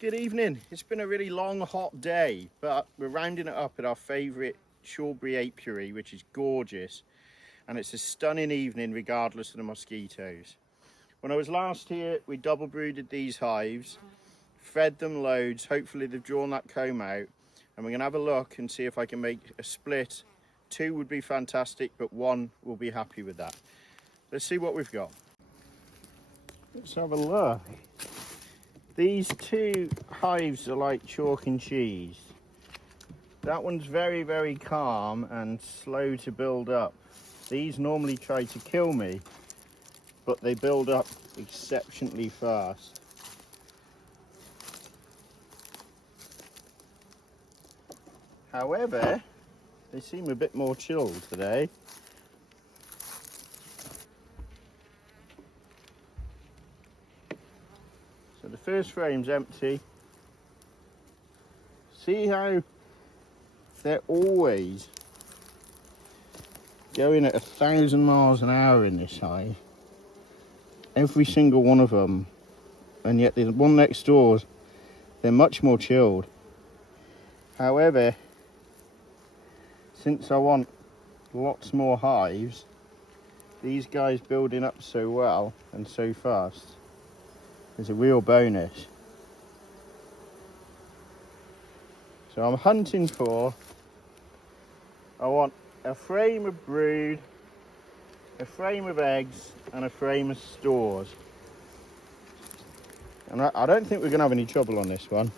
Good evening. It's been a really long, hot day, but we're rounding it up at our favourite Shawbury apiary, which is gorgeous. And it's a stunning evening regardless of the mosquitoes. When I was last here, we double brooded these hives, fed them loads. Hopefully they've drawn that comb out. And we're going to have a look and see if I can make a split. 2 would be fantastic, but 1 will be happy with that. Let's see what we've got. Let's have a look. These 2 hives are like chalk and cheese. That one's very, very calm and slow to build up. These normally try to kill me, but they build up exceptionally fast. However, they seem a bit more chilled today. So the first frame's empty. See how they're always going at 1,000 miles an hour in this hive. Every single one of them. And yet there's one next door, they're much more chilled. However, since I want lots more hives, these guys building up so well and so fast is a real bonus. So I'm hunting for, I want a frame of brood, a frame of eggs and a frame of stores. And I don't think we're going to have any trouble on this one.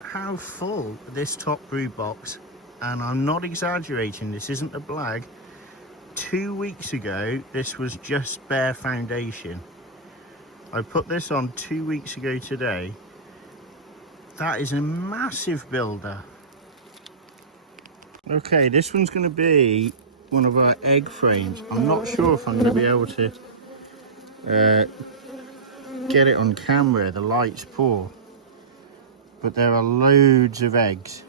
How full this top brood box, and I'm not exaggerating, this isn't a blag. 2 weeks ago this was just bare foundation. I put this on 2 weeks ago today. That is a massive builder. Okay, this one's going to be one of our egg frames. I'm not sure if I'm going to be able to get it on camera, the light's poor. But there are loads of eggs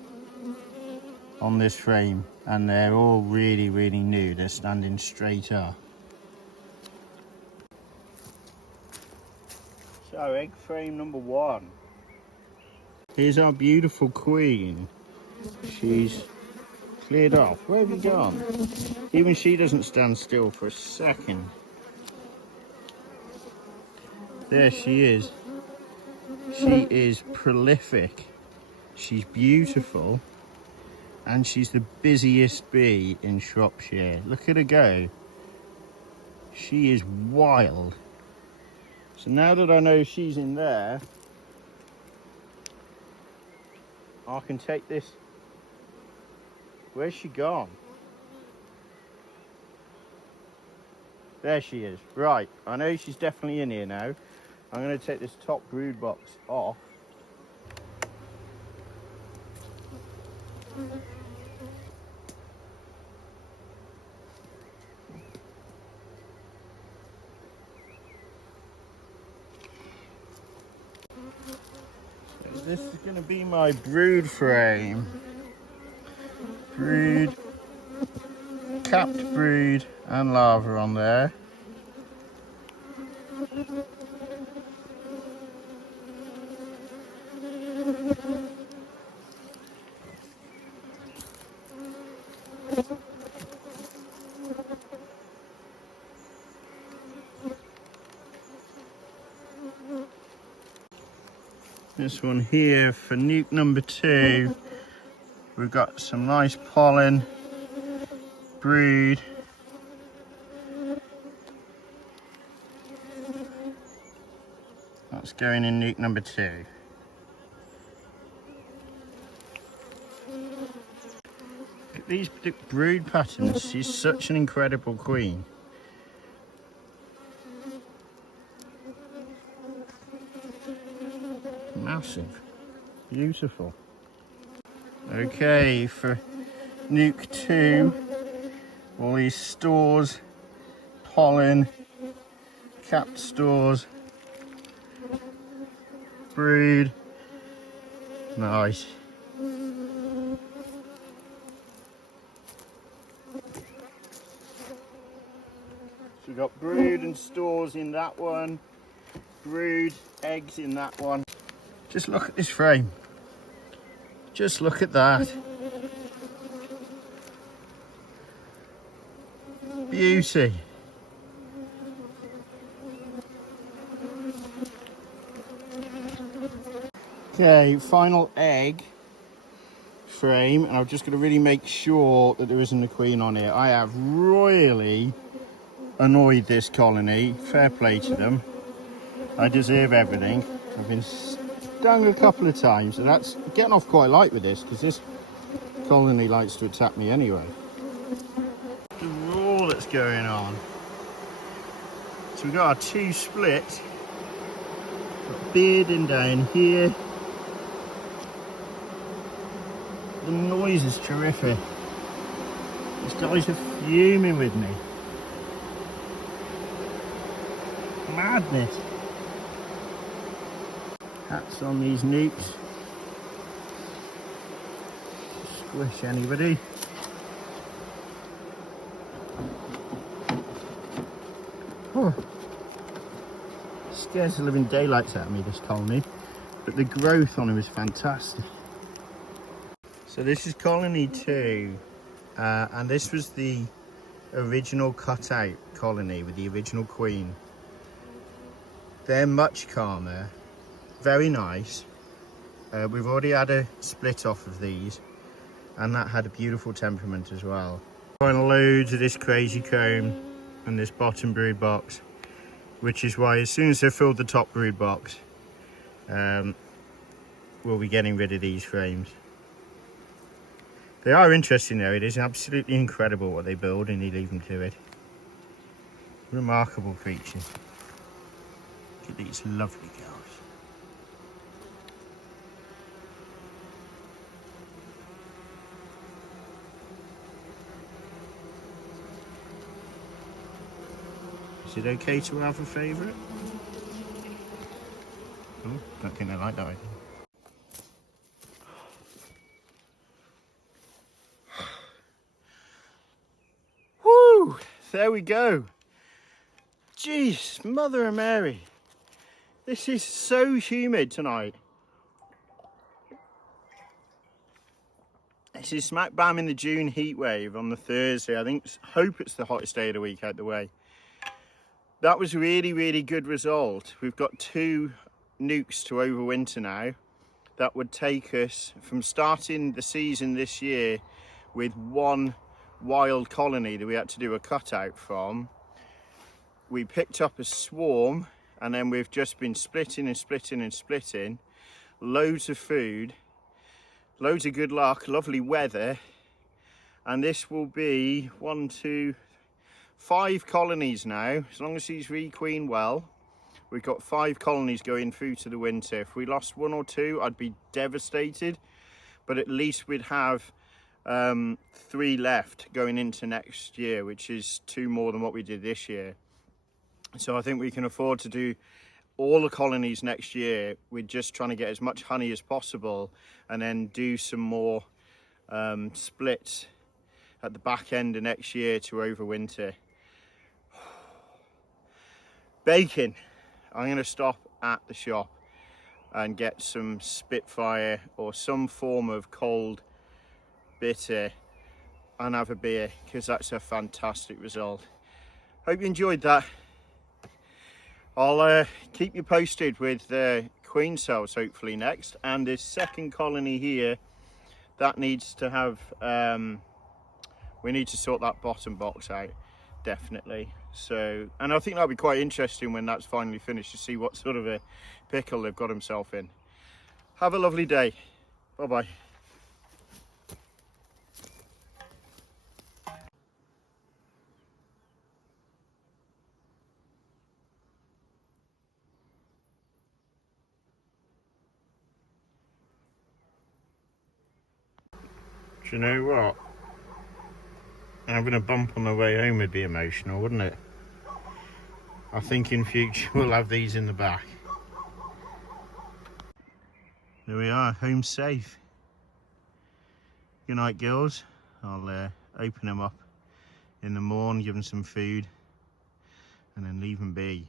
on this frame and they're all really, really new. They're standing straight up. So egg frame number 1. Here's our beautiful queen. She's cleared off. Where have you gone? Even she doesn't stand still for a second. There she is. She is prolific. She's beautiful. And she's the busiest bee in Shropshire. Look at her go. She is wild. So now that I know she's in there, I can take this. Where's she gone? There she is. Right, I know she's definitely in here now. I'm going to take this top brood box off. So this is going to be my brood frame. Brood, capped brood and larva on there. This one here for nuke number 2. We've got some nice pollen, brood. That's going in nuke number 2. Look at these brood patterns. She's such an incredible queen. Massive. Beautiful. Okay, for nuke 2, all these stores, pollen, capped stores, brood. Nice. So we've got brood and stores in that one. brood eggs in that one. Just look at this frame. Just look at that. Beauty. Okay, final egg frame, and I'm just going to really make sure that there isn't a queen on it. I have royally annoyed this colony. Fair play to them. I deserve everything. I've been stung a couple of times, and that's getting off quite light with this because this colony likes to attack me anyway. The roar that's going on. So we've got our two splits. Got bearding down here. The noise is terrific. These guys are fuming with me. Madness. Hats on these Nucs. Squish anybody. Oh. Scares the living daylights out of me, this colony. But the growth on him is fantastic. So this is colony 2, and this was the original cutout colony with the original queen. They're much calmer, very nice. We've already had a split off of these, and that had a beautiful temperament as well. Final loads of this crazy comb and this bottom brood box, which is why as soon as they've filled the top brood box, we'll be getting rid of these frames. They are interesting though. It is absolutely incredible what they build and they leave them to it. Remarkable creatures. Look at these lovely girls. Is it okay to have a favourite? Oh, don't think they like that idea. Woo! There we go. Jeez, Mother of Mary. This is so humid tonight. This is smack bam in the June heat wave on the Thursday. I hope it's the hottest day of the week out the way. That was really, really good result. We've got 2 Nucs to overwinter now. That would take us from starting the season this year with 1 wild colony that we had to do a cutout from. We picked up a swarm, and then we've just been splitting and splitting and splitting. Loads of food, loads of good luck, lovely weather, and this will be 1, 2, 5 colonies now. As long as these requeen well, we've got 5 colonies going through to the winter. If we lost 1 or 2, I'd be devastated, but at least we'd have 3 left going into next year, which is 2 more than what we did this year. So I think we can afford to do all the colonies next year. We're just trying to get as much honey as possible and then do some more splits at the back end of next year to overwinter. Bacon. I'm going to stop at the shop and get some Spitfire or some form of cold bitter and have a beer, because that's a fantastic result. Hope you enjoyed that. I'll keep you posted with queen cells hopefully next, and this second colony here that needs to have we need to sort that bottom box out, definitely. So, and I think that'll be quite interesting when that's finally finished, to see what sort of a pickle they've got himself in. Have a lovely day. Bye bye. Do you know what? Having a bump on the way home would be emotional, wouldn't it? I think in future we'll have these in the back. There we are, home safe. Good night, girls. I'll open them up in the morning, give them some food, and then leave them be.